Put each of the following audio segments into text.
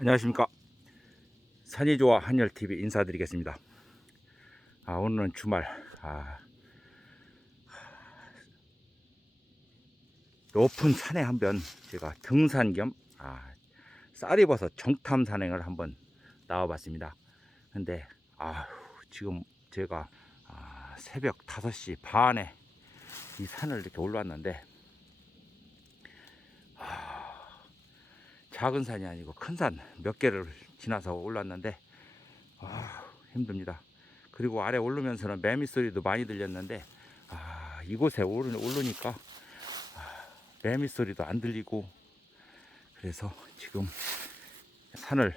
안녕하십니까. 산이 좋아 한열TV 인사드리겠습니다. 아, 오늘은 주말. 아, 높은 산에 한번 제가 등산 겸 아, 쌀이 버섯 정탐 산행을 한번 나와봤습니다. 근데 아 지금 제가 아, 새벽 5시 반에 이 산을 이렇게 올라왔는데 작은 산이 아니고 큰 산 몇 개를 지나서 올랐는데 아, 힘듭니다. 그리고 아래 오르면서는 매미 소리도 많이 들렸는데 아, 이곳에 오르, 오르니까 아, 매미 소리도 안 들리고 그래서 지금 산을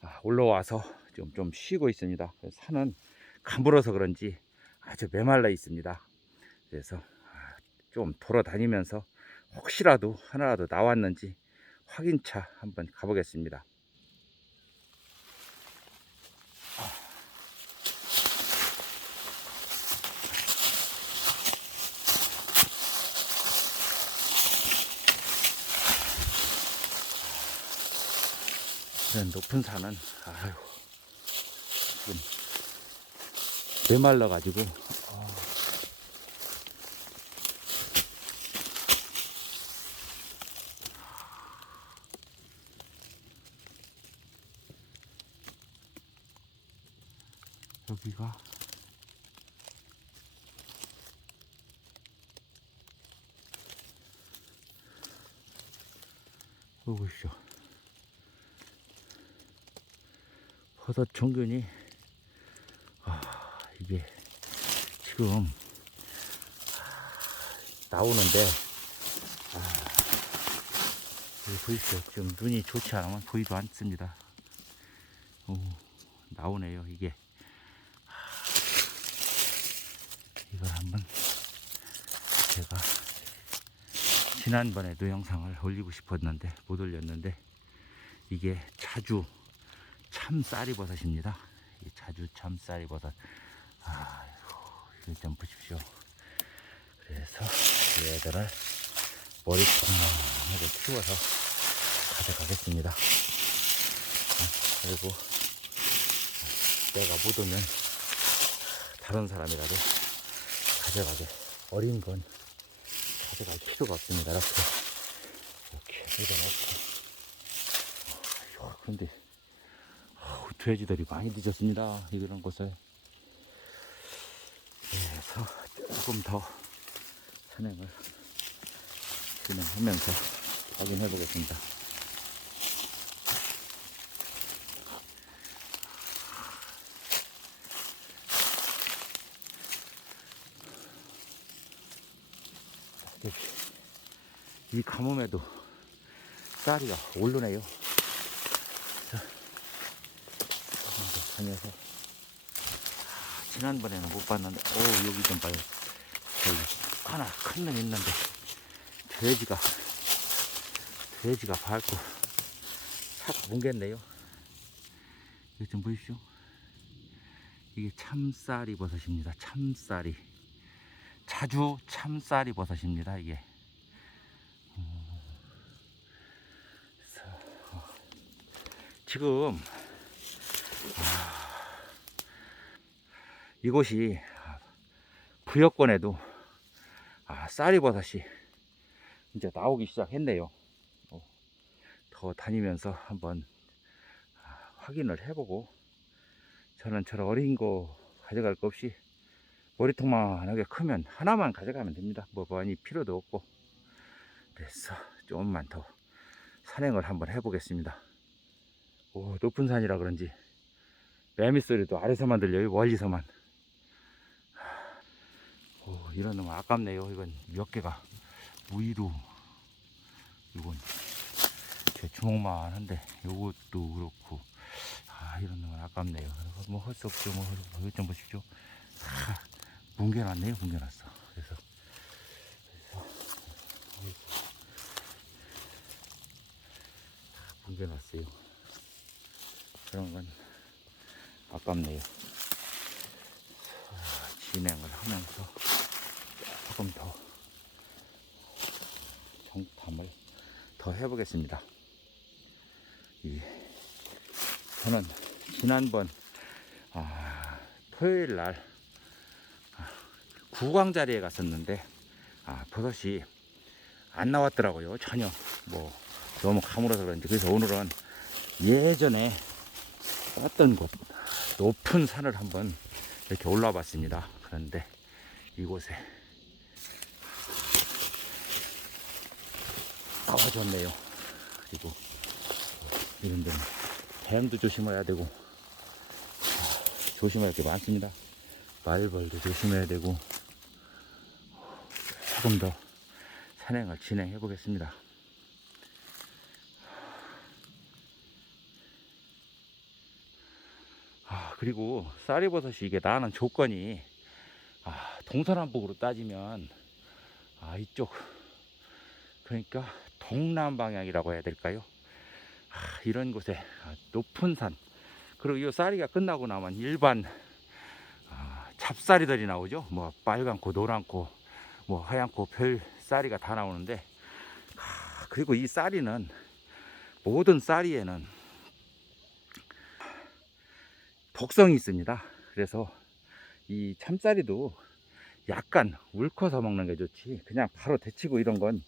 아, 올라와서 좀, 좀 쉬고 있습니다. 산은 가물어서 그런지 아주 메말라 있습니다. 그래서 아, 좀 돌아다니면서 혹시라도 하나라도 나왔는지 확인차 한번 가보겠습니다. 이런 높은 산은 아유 지금 메말라 가지고 여기가 여기 보십시오. 버섯 종균이 아 이게 지금 아, 나오는데 아, 보십시오. 좀 눈이 좋지 않으면 보이도 않습니다. 오, 나오네요 이게. 이걸 한번 제가 지난번에도 영상을 올리고 싶었는데 못 올렸는데 이게 자주 참 쌀이 버섯입니다. 이 자주 참 쌀이 버섯. 아이고 좀 보십시오. 그래서 얘들을 머리 통하게 키워서 가져가겠습니다. 어, 그리고 내가 못 오면 다른 사람이라도 가져가게 어린 건 가져갈 필요가 없습니다. 이렇게. 이렇게 이래놓고. 어, 근데 어, 돼지들이 많이 늦었습니다. 이런 곳에. 그래서 조금 더 산행을 진행하면서 확인해 보겠습니다 이 가뭄에도 쌀이가 오르네요. 다녀서 아, 지난번에는 못 봤는데, 오 여기 좀 봐요. 저기 하나 큰 놈 있는데 돼지가 돼지가 밟고 차가 뭉겠네요. 이거 좀 보십시오. 이게 참쌀이 버섯입니다. 참쌀이. 자주 참쌀이 버섯입니다. 이게. 음, 그래서, 어, 지금 아, 이곳이 부여권에도 아, 쌀이 버섯이 이제 나오기 시작했네요. 어, 더 다니면서 한번 아, 확인을 해보고 저는 저런 어린 거 가져갈 거 없이 머리통만하게 크면 하나만 가져가면 됩니다. 뭐 많이 필요도 없고. 그래서 조금만 더 산행을 한번 해보겠습니다. 오, 높은 산이라 그런지 매미 소리도 아래서만 들려요. 멀리서만. 오, 이런 놈 아깝네요. 이건 몇 개가 무의로 이건 제 주먹만 한데 요것도 그렇고 아 이런 놈은 아깝네요. 뭐 할 수 없죠. 뭐 이것 좀 보십시오. 다 뭉개놨네요, 뭉개놨어. 그래서, 그래서, 뭉개놨어요. 그런 건 아깝네요. 자, 진행을 하면서 조금 더 정탐을 더 해보겠습니다. 이 저는 지난번 아, 토요일 날 아, 구강 자리에 갔었는데 아, 버섯이 안 나왔더라고요 전혀 뭐 너무 가물어서 그런지 그래서 오늘은 예전에 땄던 곳 높은 산을 한번 이렇게 올라와 봤습니다. 그런데 이곳에 나와줬네요. 그리고 이런 데는 뱀도 조심해야 되고 아, 조심할 게 많습니다. 말벌도 조심해야 되고 조금 더 산행을 진행해 보겠습니다 그리고 쌀이버섯이 이게 나는 조건이 아 동서남북으로 따지면 아 이쪽 그러니까 동남 방향이라고 해야 될까요? 아, 이런 곳에 아, 높은 산 그리고 이 쌀이가 끝나고 나면 일반 아, 잡쌀이들이 나오죠. 뭐 빨갛고 노랗고 뭐 하얗고 별 쌀이가 다 나오는데 아, 그리고 이 쌀이는 모든 쌀이에는 독성이 있습니다. 그래서 이 참쌀이도 약간 울커서 먹는 게 좋지 그냥 바로 데치고 이런 건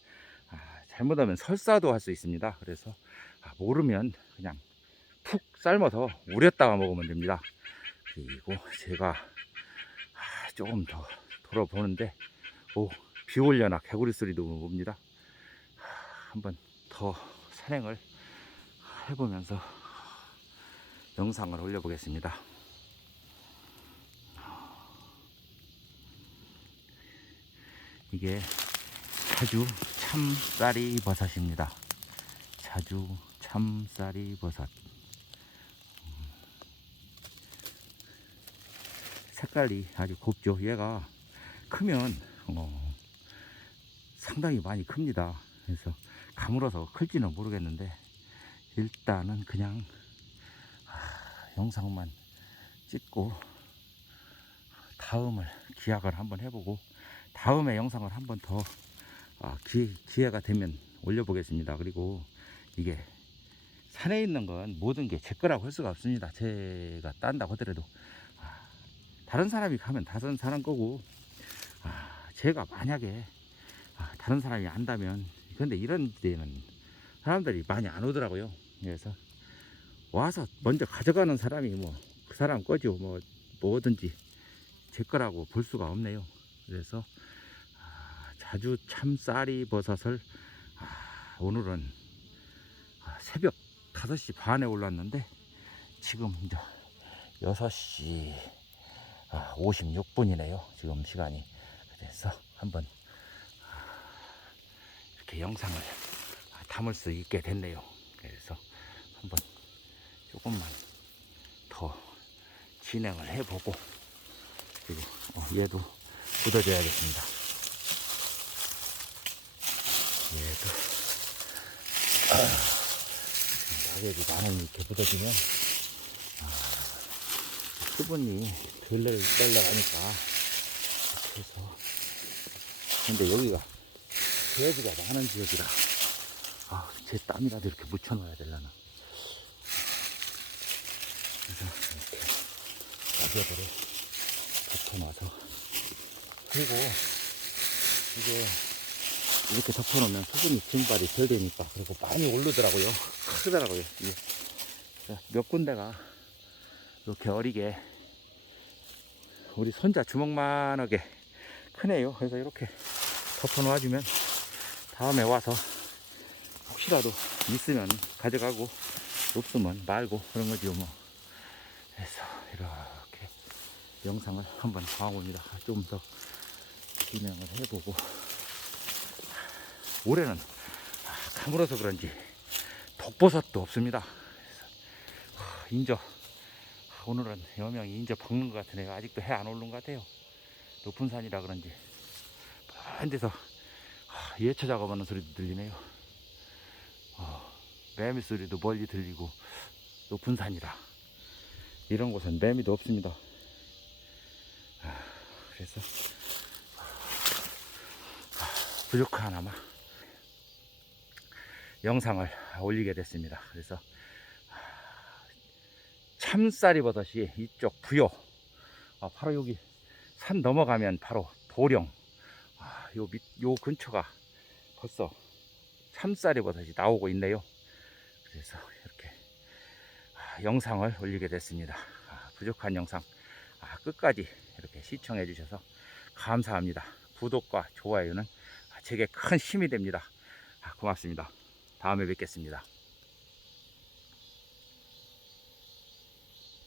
아, 잘못하면 설사도 할 수 있습니다. 그래서 아, 모르면 그냥 푹 삶아서 우렸다가 먹으면 됩니다. 그리고 제가 아, 조금 더 돌아보는데 오, 비 올려나 개구리 소리도 옵니다. 아, 한번 더 산행을 해보면서 영상을 올려보겠습니다. 이게 자주 참쌀이 버섯입니다. 자주 참쌀이 버섯. 음. 색깔이 아주 곱죠. 얘가 크면 어, 상당히 많이 큽니다. 그래서 가물어서 클지는 모르겠는데 일단은 그냥 아, 영상만 찍고 다음을 기약을 한번 해보고 다음에 영상을 한번 더 아, 기, 기회가 되면 올려보겠습니다. 그리고 이게 산에 있는 건 모든 게 제 거라고 할 수가 없습니다. 제가 딴다고 하더라도 아, 다른 사람이 가면 다른 사람 거고 아, 제가 만약에 아, 다른 사람이 안다면 근데 이런 데는 사람들이 많이 안 오더라고요. 그래서 와서 먼저 가져가는 사람이 뭐 그 사람 거죠. 뭐 뭐든지 제 거라고 볼 수가 없네요. 그래서 아, 자주 참 쌀이 버섯을 아, 오늘은 아, 새벽 5시 반에 올랐는데 지금 이제 6시 56분이네요. 지금 시간이 그래서 한번 아, 이렇게 영상을 담을 수 있게 됐네요. 조금만 더 진행을 해보고 그리고 어, 얘도 묻어줘야겠습니다. 얘도 아, 낙엽이 많은 이렇게 묻어지면 아, 수분이 덜 날라가니까 그래서 근데 여기가 돼지가 많은 지역이라 아, 제 땀이라도 이렇게 묻혀놔야 되려나 그래서 이렇게 낙엽을 덮어놔서 그리고 이게 이렇게 덮어놓으면 수분이 증발이 덜 되니까 그리고 많이 오르더라고요. 크더라고요. 자, 몇 군데가 이렇게 어리게 우리 손자 주먹만하게 크네요. 그래서 이렇게 덮어 놓아주면 다음에 와서 혹시라도 있으면 가져가고 없으면 말고 그런 거지요 뭐 그래서 이렇게 영상을 한번 봐봅니다. 좀 더 진행을 해보고. 올해는 아, 가물어서 그런지 독버섯도 없습니다. 인저 아, 오늘은 여명이 인저 박는 것 같은 애가 아직도 해 안 오른 것 같아요. 높은 산이라 그런지. 먼 데서 아, 예처 작업하는 소리도 들리네요. 어, 매미 소리도 멀리 들리고 높은 산이라 이런 곳은 매미도 없습니다. 아, 그래서 아, 부족하나마 영상을 올리게 됐습니다. 그래서 아, 참쌀이 버섯이 이쪽 아, 바로 여기 산 넘어가면 바로 아, 요, 밑, 요 근처가 벌써 참쌀이 버섯이 나오고 있네요. 그래서 이렇게 아, 영상을 올리게 됐습니다. 아, 부족한 영상 아, 끝까지 이렇게 시청해 주셔서 감사합니다. 구독과 좋아요는 제게 큰 힘이 됩니다. 아, 고맙습니다. 다음에 뵙겠습니다